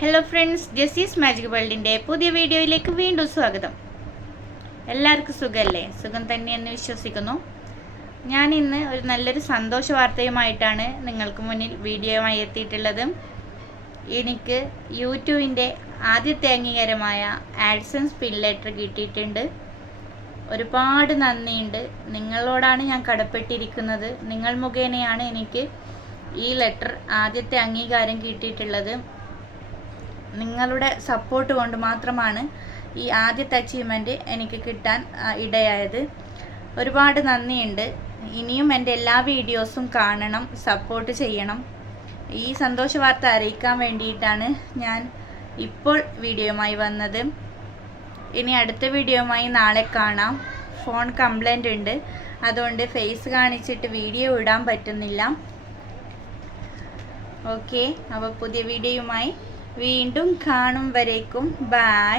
Hello friends, ജെസ്സിസ് magic വേൾഡിൻ്റെ പുതിയ വീഡിയോയിലേക്ക് വീണ്ടും സ്വാഗതം. എല്ലാവർക്കും സുഖമല്ലേ? സുഖം തന്നെയെന്ന് വിശ്വസിക്കുന്നു. ഞാൻ ഇന്ന് ഒരു നല്ലൊരു സന്തോഷ വാർത്തയുമായിട്ടാണ് നിങ്ങൾക്ക് മുന്നിൽ വീഡിയോയുമായി എത്തിയിട്ടുള്ളത്. എനിക്ക് യൂട്യൂബിൻ്റെ ആദ്യത്തെ അംഗീകാരമായ ആഡ്സൻസ് പിൻ ലെറ്റർ കിട്ടിയിട്ടുണ്ട്. ഒരുപാട് നന്ദിയുണ്ട്. നിങ്ങളോടാണ് ഞാൻ കടപ്പെട്ടിരിക്കുന്നത്. നിങ്ങൾ മുഖേനയാണ് എനിക്ക് ഈ ലെറ്റർ ആദ്യത്തെ അംഗീകാരം കിട്ടിയിട്ടുള്ളത്. നിങ്ങളുടെ സപ്പോർട്ട് കൊണ്ട് മാത്രമാണ് ഈ ആദ്യത്തെ അച്ചീവ്മെൻറ്റ് എനിക്ക് കിട്ടാൻ ഇടയായത്. ഒരുപാട് നന്ദിയുണ്ട്. ഇനിയും എൻ്റെ എല്ലാ വീഡിയോസും കാണണം, സപ്പോർട്ട് ചെയ്യണം. ഈ സന്തോഷ വാർത്ത അറിയിക്കാൻ വേണ്ടിയിട്ടാണ് ഞാൻ ഇപ്പോൾ വീഡിയോയുമായി വന്നത്. ഇനി അടുത്ത വീഡിയോയുമായി നാളെ കാണാം. ഫോൺ കംപ്ലൈൻ്റ് ഉണ്ട്, അതുകൊണ്ട് ഫേസ് കാണിച്ചിട്ട് വീഡിയോ ഇടാൻ പറ്റുന്നില്ല. ഓക്കെ, അപ്പോൾ പുതിയ വീഡിയോയുമായി വീണ്ടും കാണും വരേക്കും ബൈ.